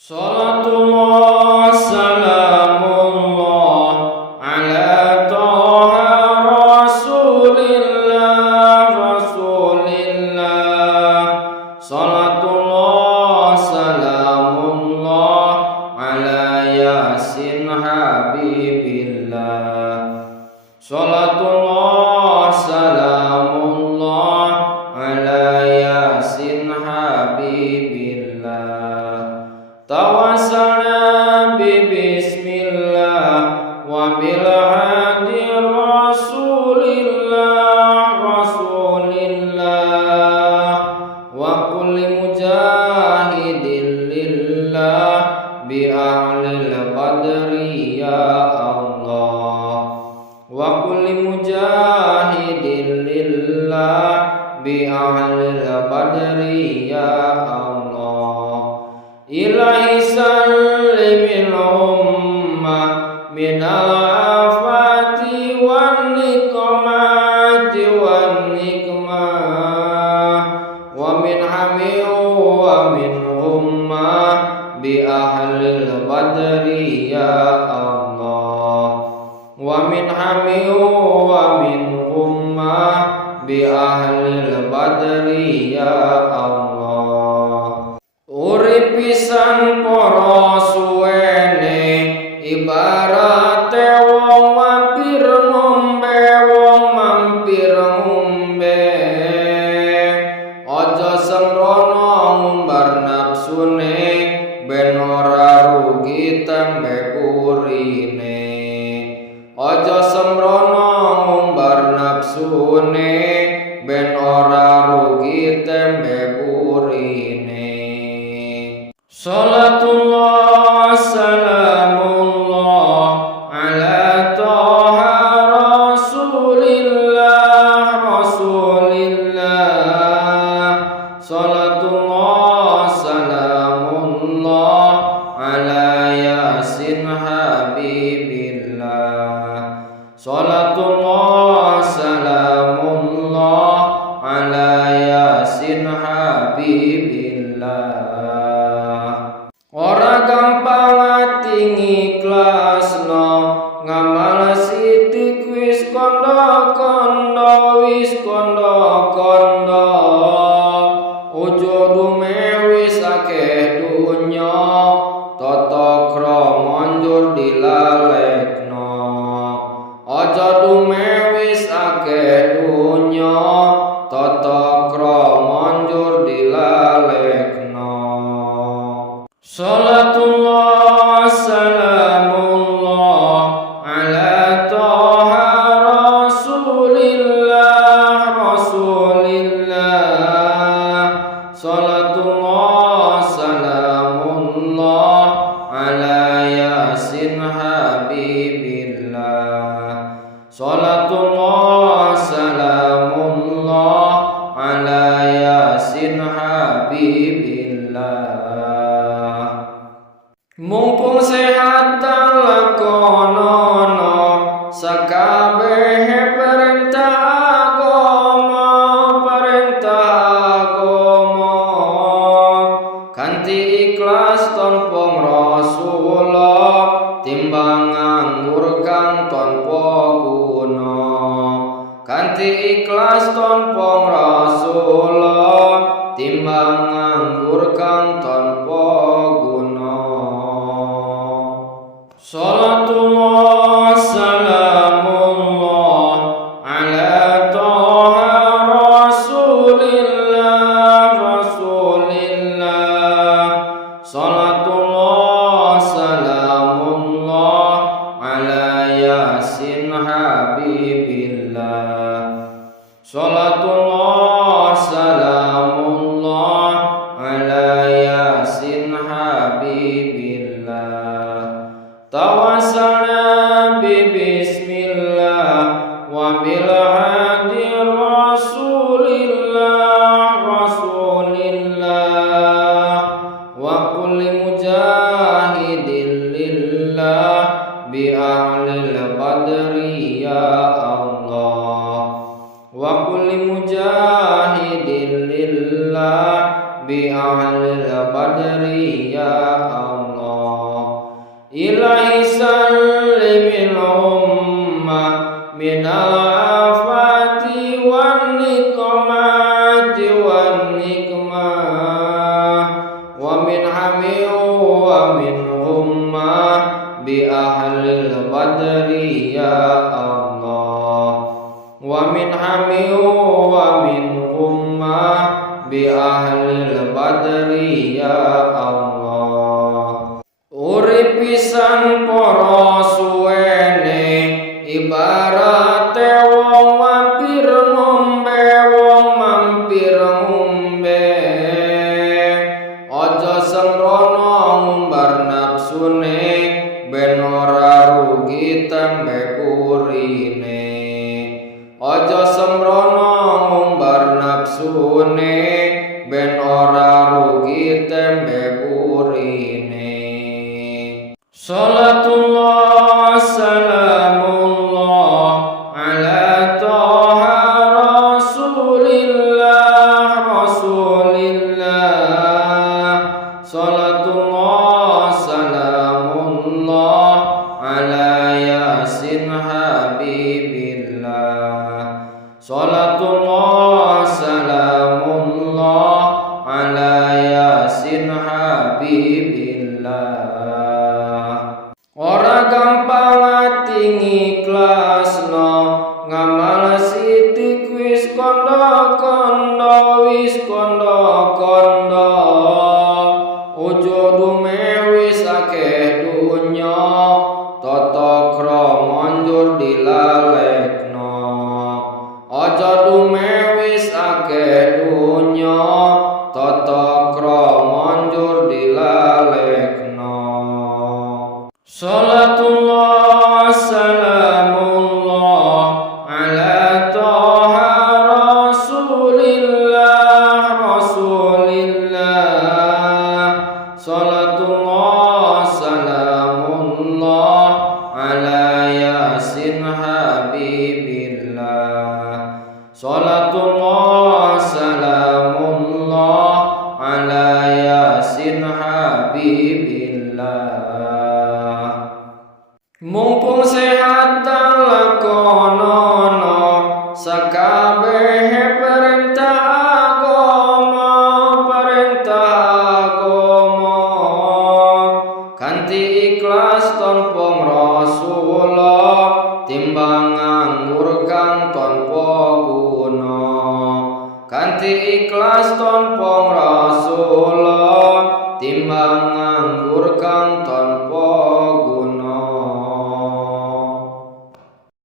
Salatullah salamullah ala toha rasulillah. Salatullah salamullah ala yasin habibillah. Salatullah salamullah ala yasin habibillah. Tawassalna bismillah wa bil hadi rasulillah wa kulli mujahidin lillah bi ahlil badri ya Allah. Wa kulli mujahidin lillah bi ahlil badri ya Allah. Ilahi sallimil ummah minal afati wan nikmati wan nikmah wa min hami wa min ummah bi ahlil badri ya Allah. Wa min hami wa min ummah bi ahlil badri ya Allah. Urip pisan para suwene ibarate wong mampir ngombe. Aja sembrono ngumbar nafsune ben ora rugi tembe urine. Aja sembrono ngumbar nafsune ben ora rugi tembe urine. Salatullah salamullah ala toha rasulillah. Salatullah salamullah ala yasin habibillah. Salatullah salamullah ala yasin habibillah. Ora gampang ati ngiklasno ngamal sidik wis kondo-kondo ojo dume wis akeh dunya tata krama njur dilalekno. Aja dume wis akeh dunya tata krama njur dilalekno. Salatullah salamullah ala toha rasulillah. Salatullah salamullah ala yasin habibillah. Salatullah salamullah ala yasin habibillah. Mumpung sehat lakonono sakabehe perintah agama kanthi ikhlas tanpa rasulullah timbang nganggur kang tanpa guna. Kanthi ikhlas tanpa rasulullah timbang nganggur kang tanpa guna. Salatullah salamullah ala toha rasulillah. Salatullah salamullah ala yasin habibillah. Salatullah salamullah ala yasin habibillah. Tawassalna bismillah wa bil hadi rasulillah wa kulli mujahidin lillah bi ahlil badri ya Allah. Wa kulli mujahidin lillah bi ahlil badri ya Allah. ya Allah. Urip pisan para suwene ibarate wong mampir ngombe, wong mampir ngombe. Aja sembrono ngumbar nafsune, ben ora rugi tembe urine. Aja sembrono ngumbar nafsune, ben ora rugi tembe urine. Salatullah salamullah ala taha rasulillah, rasulillah. Salatullah salamullah ala yasin habibillah. Salatullah salamullah ala yasin habibillah. Ora gampang ati ngikhlasno, ngamal sithik wis kandha-kandha, wis kandha-kandha. Ojo dume wis akeh dunya, tata krama njur dilalekno. Aja dume wis akeh dunya, tata krama njur dilalekno. Salatullah salamullah ala taha rasulillah, rasulillah. Salatullah salamullah ala yasin habibillah. Salatullah salamullah ala yasin habibillah. Mumpung sehat lakonono sakabehe perintah agama, perintah agama. Kanthi ikhlas tanpa Rasulullah, timbang nganggur kang tanpa guna. Kanthi ikhlas tanpa Rasulullah, timbang nganggur kang tanpa